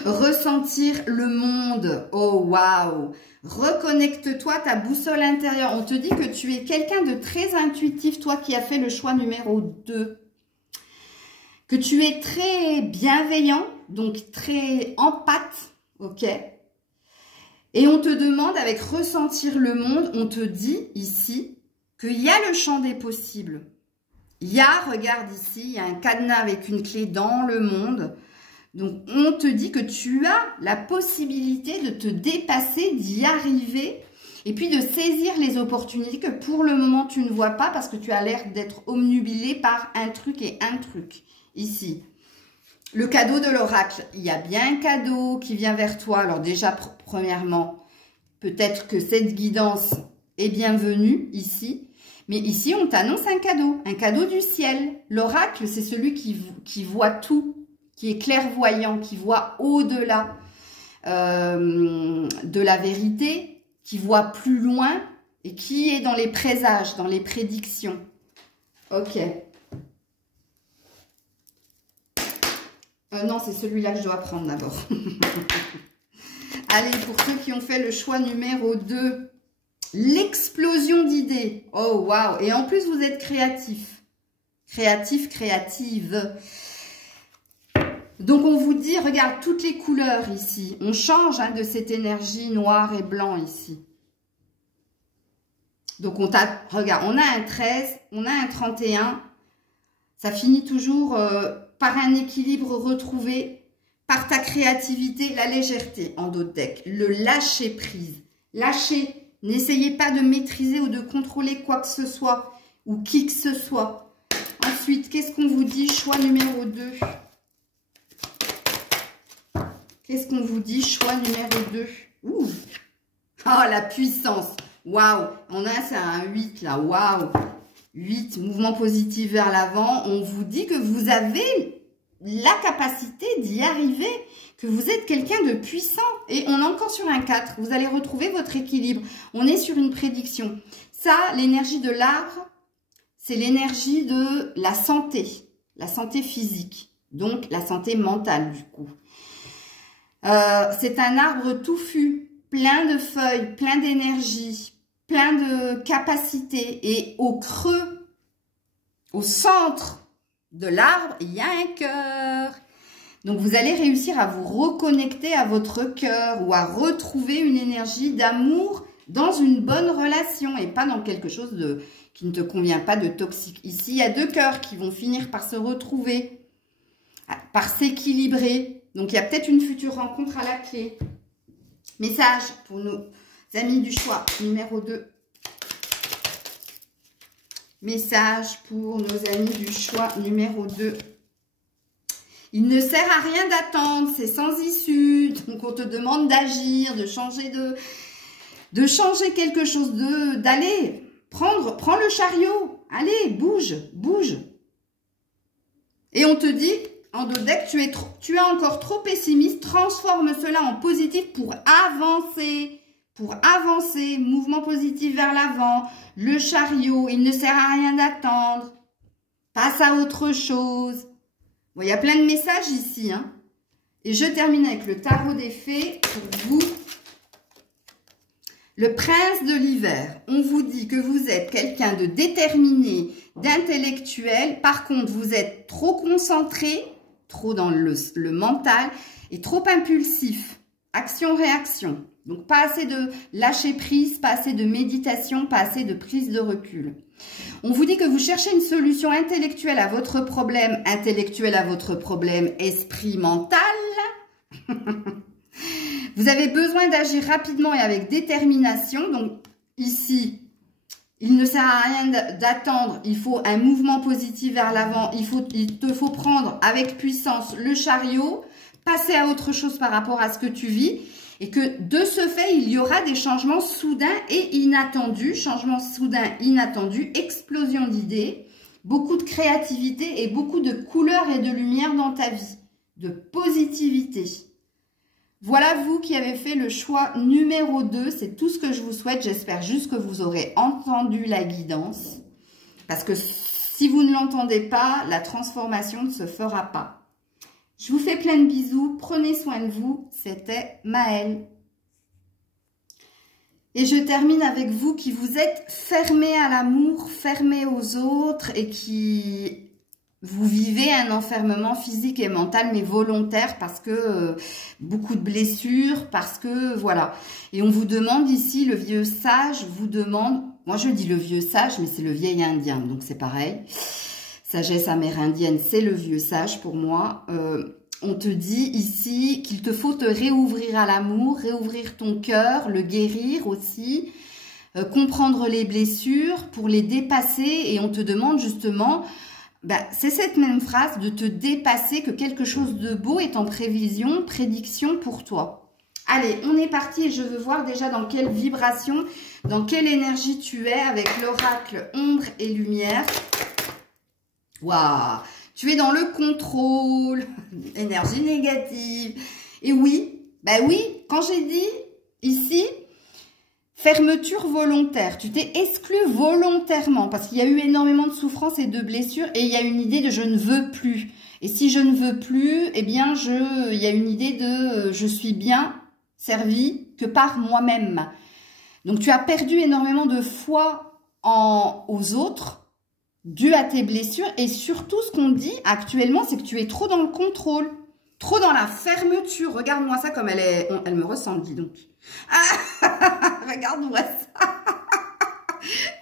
Ressentir le monde. Oh, waouh! Reconnecte-toi à ta boussole intérieure. On te dit que tu es quelqu'un de très intuitif, toi qui as fait le choix numéro 2. Que tu es très bienveillant, donc très empathe, ok? Et on te demande, avec ressentir le monde, on te dit ici qu'il y a le champ des possibles. Il y a, regarde ici, il y a un cadenas avec une clé dans le monde. Donc, on te dit que tu as la possibilité de te dépasser, d'y arriver et puis de saisir les opportunités que pour le moment, tu ne vois pas parce que tu as l'air d'être omnubilé par un truc et un truc. Ici, le cadeau de l'oracle. Il y a bien un cadeau qui vient vers toi. Alors déjà, premièrement, peut-être que cette guidance est bienvenue ici. Mais ici, on t'annonce un cadeau du ciel. L'oracle, c'est celui qui voit tout, qui est clairvoyant, qui voit au-delà de la vérité, qui voit plus loin et qui est dans les présages, dans les prédictions. Ok. Non, c'est celui-là que je dois prendre d'abord. Allez, pour ceux qui ont fait le choix numéro 2, l'explosion d'idées. Oh, waouh! Et en plus, vous êtes créatif. Créatif, créative. Donc, on vous dit, regarde, toutes les couleurs ici. On change de cette énergie noire et blanc ici. Donc, regarde, on a un 13, on a un 31. Ça finit toujours par un équilibre retrouvé, par ta créativité, la légèreté en dos de deck. Le lâcher prise. Lâcher. N'essayez pas de maîtriser ou de contrôler quoi que ce soit ou qui que ce soit. Ensuite, qu'est-ce qu'on vous dit? Choix numéro 2. Qu'est-ce qu'on vous dit? Choix numéro 2. Ouh! Oh, la puissance! Waouh! On a ça, un 8 là. Waouh! 8, mouvement positif vers l'avant. On vous dit que vous avez la capacité d'y arriver, que vous êtes quelqu'un de puissant. Et on est encore sur un 4. Vous allez retrouver votre équilibre. On est sur une prédiction. Ça, l'énergie de l'arbre, c'est l'énergie de la santé physique. Donc, la santé mentale, du coup. C'est un arbre touffu, plein de feuilles, plein d'énergie, plein de capacités. Et au creux, au centre de l'arbre, il y a un cœur. Donc, vous allez réussir à vous reconnecter à votre cœur ou à retrouver une énergie d'amour dans une bonne relation et pas dans quelque chose qui ne te convient pas, de toxique. Ici, il y a 2 cœurs qui vont finir par se retrouver, par s'équilibrer. Donc, il y a peut-être une future rencontre à la clé. Message pour nos amis du choix numéro 2. Message pour nos amis du choix numéro 2. Il ne sert à rien d'attendre, c'est sans issue. Donc, on te demande d'agir, de changer changer quelque chose, d'aller, prends le chariot. Allez, bouge, bouge. Et on te dit, en dos de deck, tu es encore trop pessimiste, transforme cela en positif pour avancer. Pour avancer, mouvement positif vers l'avant, le chariot, il ne sert à rien d'attendre. Passe à autre chose. Bon, il y a plein de messages ici, hein. Et je termine avec le tarot des fées pour vous. Le prince de l'hiver. On vous dit que vous êtes quelqu'un de déterminé, d'intellectuel. Par contre, vous êtes trop concentré, trop dans le mental et trop impulsif. Action-réaction. Donc, pas assez de lâcher prise, pas assez de méditation, pas assez de prise de recul. On vous dit que vous cherchez une solution intellectuelle à votre problème, esprit mental. Vous avez besoin d'agir rapidement et avec détermination. Donc, ici, il ne sert à rien d'attendre. Il faut un mouvement positif vers l'avant. Il te faut prendre avec puissance le chariot, passer à autre chose par rapport à ce que tu vis. Et que de ce fait, il y aura des changements soudains et inattendus. Changements soudains, inattendus, explosion d'idées, beaucoup de créativité et beaucoup de couleurs et de lumière dans ta vie. De positivité. Voilà vous qui avez fait le choix numéro 2. C'est tout ce que je vous souhaite. J'espère juste que vous aurez entendu la guidance. Parce que si vous ne l'entendez pas, la transformation ne se fera pas. Je vous fais plein de bisous. Prenez soin de vous. C'était Maëlle. Et je termine avec vous qui vous êtes fermés à l'amour, fermés aux autres et qui vous vivez un enfermement physique et mental, mais volontaire parce que beaucoup de blessures, parce que voilà. Et on vous demande ici, le vieux sage vous demande, moi je dis le vieux sage, mais c'est le vieil indien, donc c'est pareil. Sagesse amérindienne, c'est le vieux sage pour moi. On te dit ici qu'il te faut te réouvrir à l'amour, réouvrir ton cœur, le guérir aussi, comprendre les blessures pour les dépasser. Et on te demande justement, c'est cette même phrase, de te dépasser, que quelque chose de beau est en prédiction pour toi. Allez, on est parti et je veux voir déjà dans quelle vibration, dans quelle énergie tu es avec l'oracle ombre et lumière. Waouh! Tu es dans le contrôle, énergie négative. Et oui, oui, quand j'ai dit ici, fermeture volontaire, tu t'es exclu volontairement parce qu'il y a eu énormément de souffrances et de blessures et il y a une idée de je ne veux plus. Et si je ne veux plus, eh bien, il y a une idée de je suis bien servi que par moi-même. Donc, tu as perdu énormément de foi aux autres, dû à tes blessures, et surtout ce qu'on dit actuellement, c'est que tu es trop dans le contrôle, trop dans la fermeture. Regarde-moi ça comme elle me ressemble, dis donc. Ah, regarde-moi ça.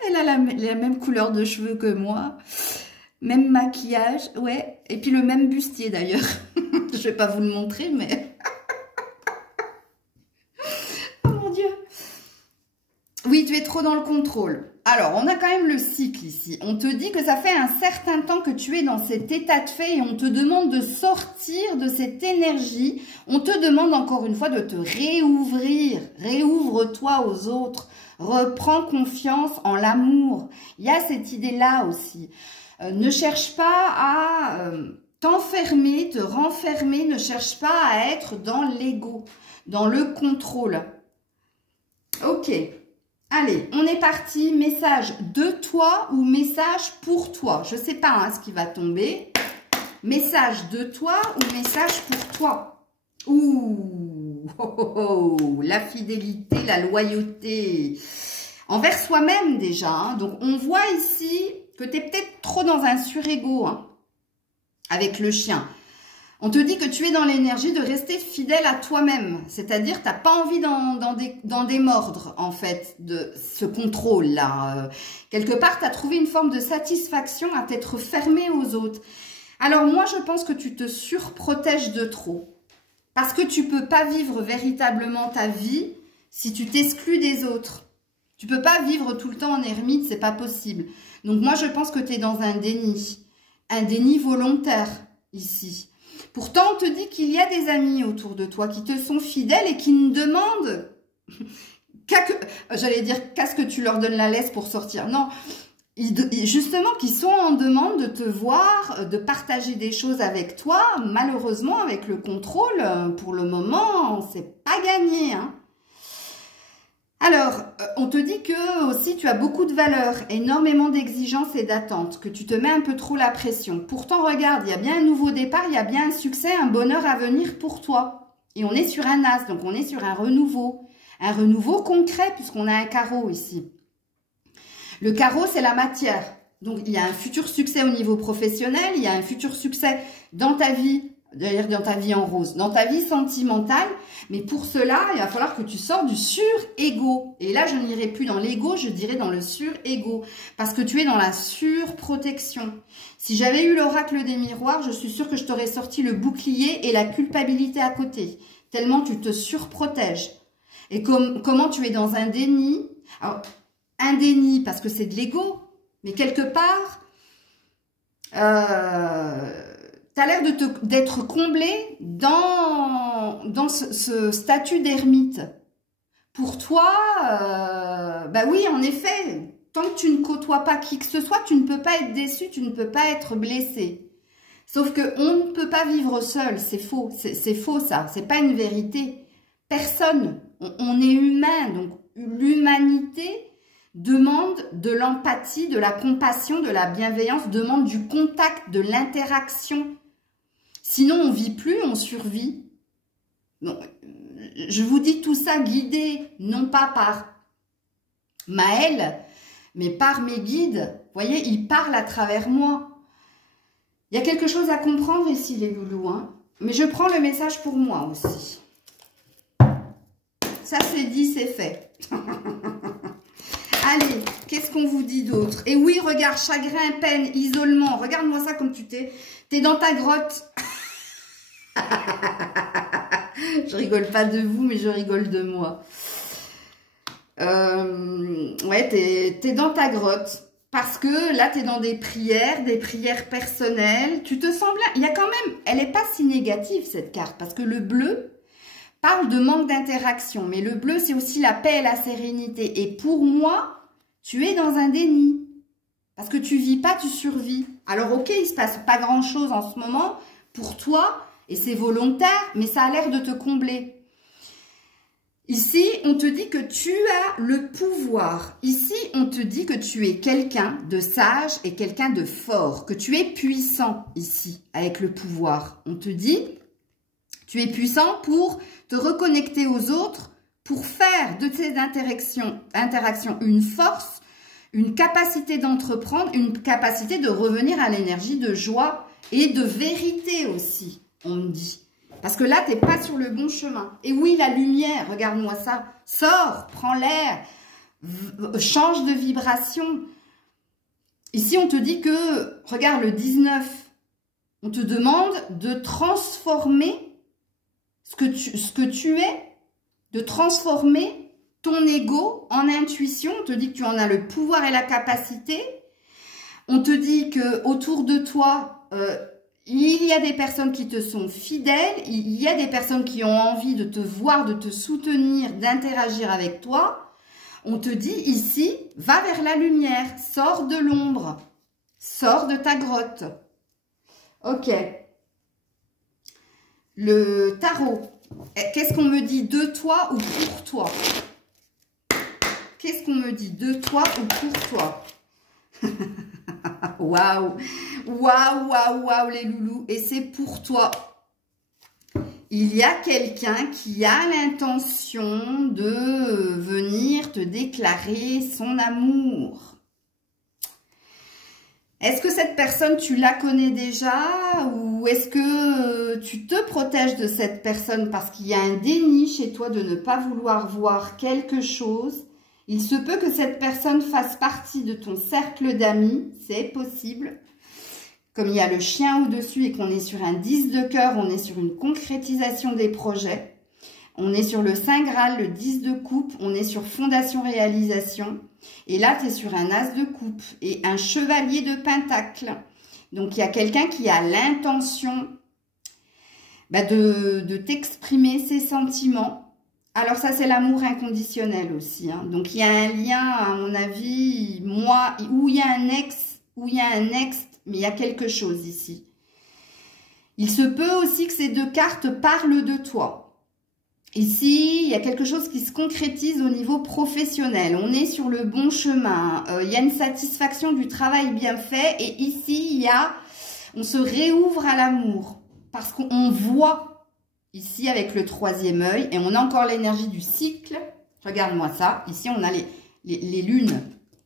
Elle a la même couleur de cheveux que moi, même maquillage, ouais, et puis le même bustier d'ailleurs. Je vais pas vous le montrer, mais... Oh mon Dieu. Oui, tu es trop dans le contrôle. Alors, on a quand même le cycle ici. On te dit que ça fait un certain temps que tu es dans cet état de fait et on te demande de sortir de cette énergie. On te demande encore une fois de te réouvrir. Réouvre-toi aux autres. Reprends confiance en l'amour. Il y a cette idée-là aussi. Ne cherche pas à t'enfermer, te renfermer. Ne cherche pas à être dans l'ego, dans le contrôle. Ok. Allez, on est parti. Message de toi ou message pour toi. Je ne sais pas ce qui va tomber. Message de toi ou message pour toi. Ouh, oh, oh, oh, la fidélité, la loyauté. Envers soi-même déjà. Donc, on voit ici que tu es peut-être trop dans un surego avec le chien. On te dit que tu es dans l'énergie de rester fidèle à toi-même. C'est-à-dire, tu n'as pas envie d'en démordre, en fait, de ce contrôle-là. Quelque part, tu as trouvé une forme de satisfaction à t'être fermé aux autres. Alors, moi, je pense que tu te surprotèges de trop. Parce que tu ne peux pas vivre véritablement ta vie si tu t'exclus des autres. Tu ne peux pas vivre tout le temps en ermite, c'est pas possible. Donc, moi, je pense que tu es dans un déni volontaire, ici. Pourtant, on te dit qu'il y a des amis autour de toi qui te sont fidèles et qui ne demandent j'allais dire qu'à ce que tu leur donnes la laisse pour sortir. Non, justement, qui sont en demande de te voir, de partager des choses avec toi. Malheureusement, avec le contrôle, pour le moment, c'est pas gagné, hein. Alors, on te dit que aussi tu as beaucoup de valeurs, énormément d'exigences et d'attentes, que tu te mets un peu trop la pression. Pourtant, regarde, il y a bien un nouveau départ, il y a bien un succès, un bonheur à venir pour toi. Et on est sur un as, donc on est sur un renouveau concret puisqu'on a un carreau ici. Le carreau, c'est la matière. Donc, il y a un futur succès au niveau professionnel, il y a un futur succès dans ta vie, d'ailleurs dans ta vie en rose, dans ta vie sentimentale, mais pour cela, il va falloir que tu sors du sur-ego. Et là, je n'irai plus dans l'ego, je dirais dans le sur-ego, parce que tu es dans la surprotection. Si j'avais eu l'oracle des miroirs, je suis sûre que je t'aurais sorti le bouclier et la culpabilité à côté, tellement tu te surprotèges. Et comment tu es dans un déni. Alors, un déni parce que c'est de l'ego, mais quelque part... tu as l'air d'être comblé dans ce statut d'ermite. Pour toi, oui, en effet, tant que tu ne côtoies pas qui que ce soit, tu ne peux pas être déçu, tu ne peux pas être blessé. Sauf qu'on ne peut pas vivre seul, c'est faux, c'est faux ça, c'est pas une vérité. Personne, on est humain, donc l'humanité demande de l'empathie, de la compassion, de la bienveillance, demande du contact, de l'interaction. Sinon, on ne vit plus, on survit. Donc, je vous dis tout ça guidé, non pas par Maël, mais par mes guides, vous voyez, ils parlent à travers moi. Il y a quelque chose à comprendre ici, les loulous, hein. Mais je prends le message pour moi aussi. Ça, c'est dit, c'est fait. Allez, qu'est-ce qu'on vous dit d'autre? Et oui, regarde, chagrin, peine, isolement. Regarde-moi ça comme tu t'es. T'es dans ta grotte. Je rigole pas de vous, mais je rigole de moi. Ouais, t'es dans ta grotte. Parce que là, tu es dans des prières personnelles. Tu te sens bien. Il y a quand même... Elle n'est pas si négative, cette carte. Parce que le bleu parle de manque d'interaction. Mais le bleu, c'est aussi la paix et la sérénité. Et pour moi, tu es dans un déni. Parce que tu vis pas, tu survis. Alors, ok, il se passe pas grand-chose en ce moment pour toi. Et c'est volontaire, mais ça a l'air de te combler. Ici, on te dit que tu as le pouvoir. Ici, on te dit que tu es quelqu'un de sage et quelqu'un de fort, que tu es puissant ici, avec le pouvoir. On te dit, tu es puissant pour te reconnecter aux autres, pour faire de ces interactions une force, une capacité d'entreprendre, une capacité de revenir à l'énergie de joie et de vérité aussi, on me dit. Parce que là, tu n'es pas sur le bon chemin. Et oui, la lumière, regarde-moi ça. Sors, prends l'air, change de vibration. Ici, on te dit que, regarde le 19, on te demande de transformer ce que tu es, de transformer ton ego en intuition. On te dit que tu en as le pouvoir et la capacité. On te dit que autour de toi... il y a des personnes qui te sont fidèles, il y a des personnes qui ont envie de te voir, de te soutenir, d'interagir avec toi. On te dit ici, va vers la lumière, sors de l'ombre, sors de ta grotte. Ok. Le tarot, qu'est-ce qu'on me dit de toi ou pour toi? Qu'est-ce qu'on me dit de toi ou pour toi? Waouh, waouh, waouh, waouh les loulous. Et c'est pour toi. Il y a quelqu'un qui a l'intention de venir te déclarer son amour. Est-ce que cette personne, tu la connais déjà? Ou est-ce que tu te protèges de cette personne parce qu'il y a un déni chez toi de ne pas vouloir voir quelque chose? Il se peut que cette personne fasse partie de ton cercle d'amis, c'est possible. Comme il y a le chien au-dessus et qu'on est sur un 10 de cœur, on est sur une concrétisation des projets. On est sur le Saint Graal, le 10 de coupe, on est sur fondation réalisation. Et là, tu es sur un as de coupe et un chevalier de pentacle. Donc, il y a quelqu'un qui a l'intention de t'exprimer ses sentiments. Alors ça, c'est l'amour inconditionnel aussi. Hein. Donc, il y a un lien, à mon avis, où il y a un ex, mais il y a quelque chose ici. Il se peut aussi que ces deux cartes parlent de toi. Ici, il y a quelque chose qui se concrétise au niveau professionnel. On est sur le bon chemin. Il y a une satisfaction du travail bien fait. Et ici, on se réouvre à l'amour. Parce qu'on voit... Ici, avec le troisième œil, et on a encore l'énergie du cycle. Regarde-moi ça. Ici, on a les lunes.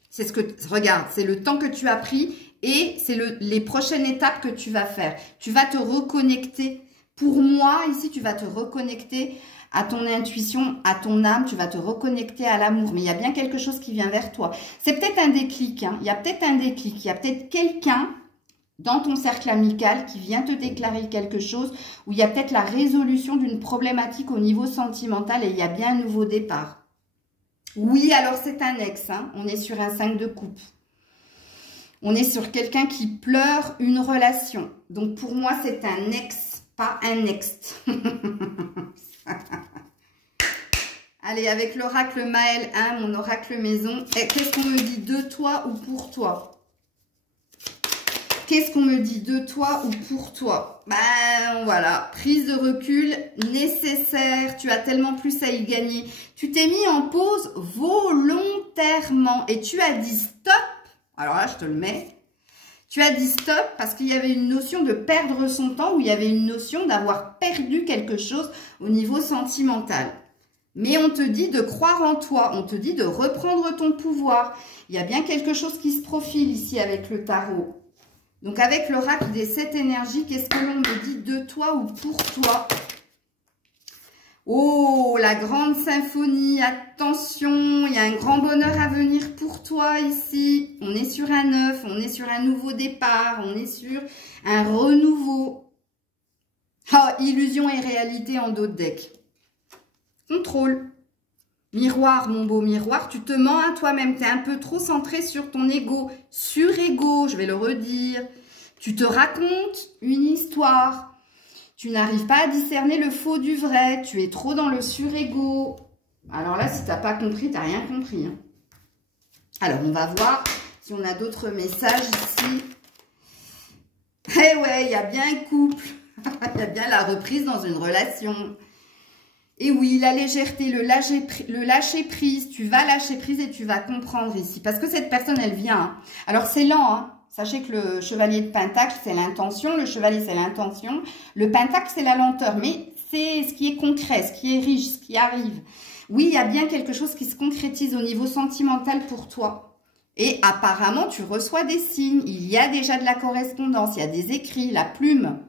C'est ce que... Regarde, c'est le temps que tu as pris et c'est les prochaines étapes que tu vas faire. Tu vas te reconnecter. Pour moi, ici, tu vas te reconnecter à ton intuition, à ton âme. Tu vas te reconnecter à l'amour. Mais il y a bien quelque chose qui vient vers toi. C'est peut-être un déclic. Hein. Il y a peut-être un déclic. Il y a peut-être quelqu'un... dans ton cercle amical qui vient te déclarer quelque chose, où il y a peut-être la résolution d'une problématique au niveau sentimental et il y a bien un nouveau départ. Oui, alors c'est un ex, hein. On est sur un 5 de coupe. On est sur quelqu'un qui pleure une relation. Donc pour moi, c'est un ex, pas un next. Allez, avec l'oracle Maël 1, mon oracle maison, qu'est-ce qu'on me dit de toi ou pour toi? Qu'est-ce qu'on me dit de toi ou pour toi? Ben voilà, prise de recul nécessaire. Tu as tellement plus à y gagner. Tu t'es mis en pause volontairement et tu as dit stop. Alors là, je te le mets. Tu as dit stop parce qu'il y avait une notion de perdre son temps ou il y avait une notion d'avoir perdu quelque chose au niveau sentimental. Mais on te dit de croire en toi, on te dit de reprendre ton pouvoir. Il y a bien quelque chose qui se profile ici avec le tarot. Donc avec l'oracle des 7 énergies, qu'est-ce que l'on me dit de toi ou pour toi? Oh, la grande symphonie, attention, il y a un grand bonheur à venir pour toi ici. On est sur un neuf, on est sur un nouveau départ, on est sur un renouveau. Ah, illusion et réalité en dos de deck. Contrôle. Miroir, mon beau miroir, tu te mens à toi-même. Tu es un peu trop centré sur ton ego. Sur-ego, je vais le redire. Tu te racontes une histoire. Tu n'arrives pas à discerner le faux du vrai. Tu es trop dans le sur-ego. Alors là, si tu n'as pas compris, tu n'as rien compris. Hein. Alors, on va voir si on a d'autres messages ici. Eh ouais, il y a bien un couple. Il y a bien la reprise dans une relation. Et oui, la légèreté, le lâcher prise. Tu vas lâcher prise et tu vas comprendre ici. Parce que cette personne, elle vient. Hein. Alors, c'est lent, hein. Sachez que le chevalier de Pentacle, c'est l'intention. Le chevalier, c'est l'intention. Le Pentacle, c'est la lenteur. Mais c'est ce qui est concret, ce qui est riche, ce qui arrive. Oui, il y a bien quelque chose qui se concrétise au niveau sentimental pour toi. Et apparemment, tu reçois des signes. Il y a déjà de la correspondance. Il y a des écrits. La plume,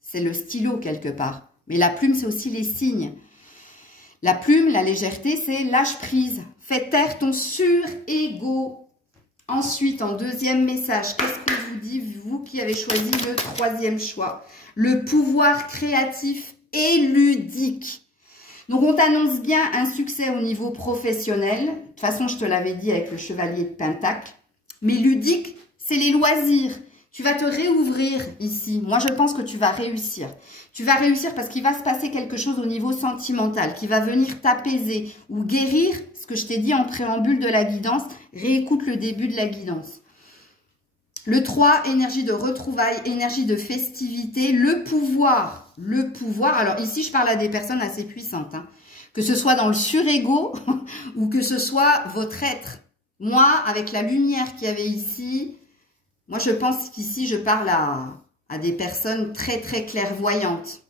c'est le stylo quelque part. Mais la plume, c'est aussi les signes. La plume, la légèreté, c'est lâche prise. Fais taire ton sur-ego. Ensuite, en deuxième message, qu'est-ce qu'on vous dit, vous qui avez choisi le troisième choix? Le pouvoir créatif et ludique. Donc, on t'annonce bien un succès au niveau professionnel. De toute façon, je te l'avais dit avec le chevalier de Pentacle. Mais ludique, c'est les loisirs. Tu vas te réouvrir ici. Moi, je pense que tu vas réussir. Tu vas réussir parce qu'il va se passer quelque chose au niveau sentimental qui va venir t'apaiser ou guérir ce que je t'ai dit en préambule de la guidance. Réécoute le début de la guidance. Le 3, énergie de retrouvailles, énergie de festivité, le pouvoir. Le pouvoir, alors ici, je parle à des personnes assez puissantes. Hein. Que ce soit dans le surego ou que ce soit votre être. Moi, avec la lumière qu'il y avait ici... Moi, je pense qu'ici, je parle à des personnes très, très clairvoyantes.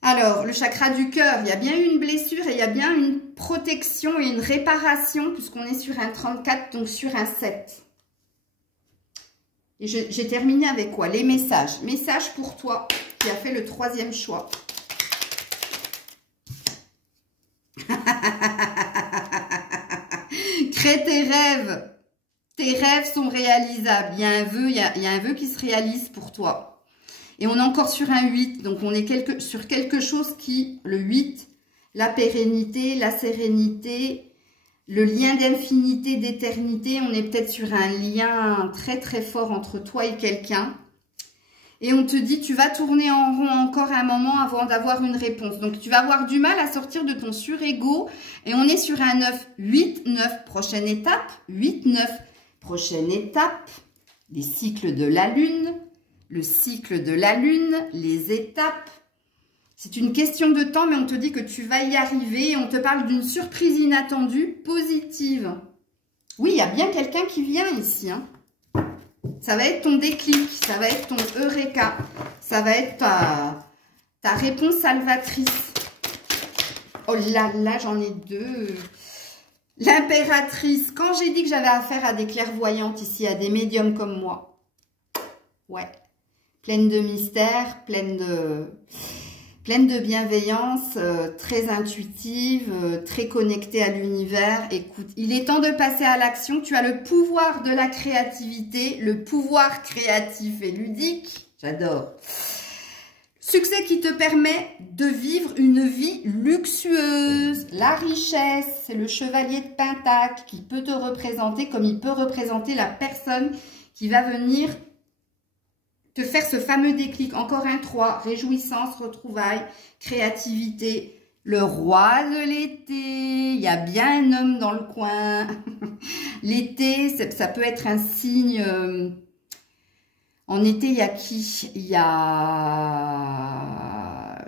Alors, le chakra du cœur, il y a bien une blessure et il y a bien une protection et une réparation puisqu'on est sur un 34, donc sur un 7. Et j'ai terminé avec quoi? Les messages. Message pour toi qui a fait le troisième choix. Crée tes rêves. Tes rêves sont réalisables. Il y a un vœu, il y a un vœu qui se réalise pour toi. Et on est encore sur un 8. Donc, on est sur quelque chose qui, le 8, la pérennité, la sérénité, le lien d'infinité, d'éternité. On est peut-être sur un lien très, très fort entre toi et quelqu'un. Et on te dit, tu vas tourner en rond encore un moment avant d'avoir une réponse. Donc, tu vas avoir du mal à sortir de ton surego. Et on est sur un 9, 8, 9. Prochaine étape, 8, 9. Prochaine étape, les cycles de la Lune, le cycle de la Lune, les étapes. C'est une question de temps, mais on te dit que tu vas y arriver. Et on te parle d'une surprise inattendue, positive. Oui, il y a bien quelqu'un qui vient ici. Hein. Ça va être ton déclic, ça va être ton eureka. Ça va être ta réponse salvatrice. Oh là là, j'en ai deux. L'impératrice, quand j'ai dit que j'avais affaire à des clairvoyantes ici, à des médiums comme moi, ouais, pleine de mystère, pleine de bienveillance, très intuitive, très connectée à l'univers. Écoute, il est temps de passer à l'action. Tu as le pouvoir de la créativité, le pouvoir créatif et ludique, j'adore. Succès qui te permet de vivre une vie luxueuse. La richesse, c'est le chevalier de Pentacle qui peut te représenter comme il peut représenter la personne qui va venir te faire ce fameux déclic. Encore un 3, réjouissance, retrouvailles, créativité. Le roi de l'été, il y a bien un homme dans le coin. L'été, ça peut être un signe... En été, il y a qui? Il y a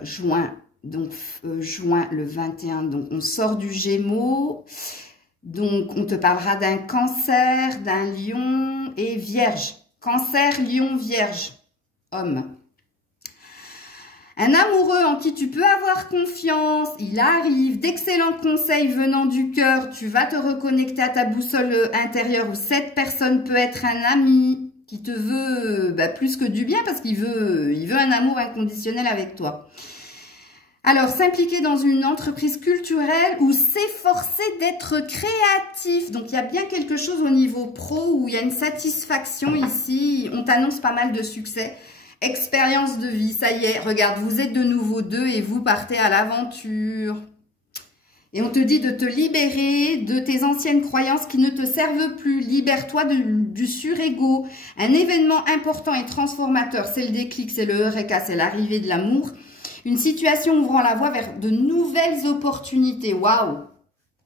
juin. Donc, juin, le 21. Donc, on sort du Gémeaux. Donc, on te parlera d'un Cancer, d'un Lion et Vierge. Cancer, Lion, Vierge. Homme. Un amoureux en qui tu peux avoir confiance, il arrive, d'excellents conseils venant du cœur, tu vas te reconnecter à ta boussole intérieure où cette personne peut être un ami qui te veut plus que du bien parce qu'il veut un amour inconditionnel avec toi. Alors, s'impliquer dans une entreprise culturelle ou s'efforcer d'être créatif. Donc, il y a bien quelque chose au niveau pro où il y a une satisfaction ici. On t'annonce pas mal de succès. Expérience de vie, ça y est, regarde, vous êtes de nouveau deux et vous partez à l'aventure. Et on te dit de te libérer de tes anciennes croyances qui ne te servent plus. Libère-toi du surego. Un événement important et transformateur, c'est le déclic, c'est le Eureka, c'est l'arrivée de l'amour. Une situation ouvrant la voie vers de nouvelles opportunités. Waouh!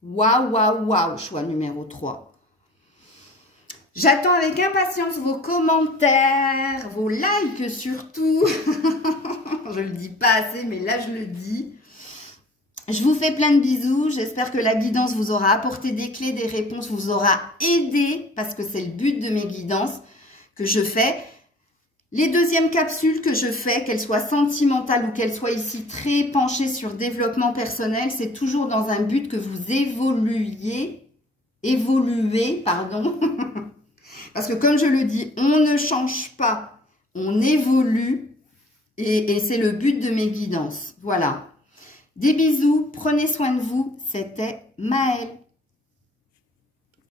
Waouh, waouh, waouh, choix numéro 3. J'attends avec impatience vos commentaires, vos likes surtout. Je le dis pas assez, mais là je le dis. Je vous fais plein de bisous. J'espère que la guidance vous aura apporté des clés, des réponses, vous aura aidé, parce que c'est le but de mes guidances que je fais. Les deuxièmes capsules que je fais, qu'elles soient sentimentales ou qu'elles soient ici très penchées sur développement personnel, c'est toujours dans un but que vous évoluez, pardon. Parce que comme je le dis, on ne change pas, on évolue et c'est le but de mes guidances. Voilà. Des bisous, prenez soin de vous, c'était Maëlle.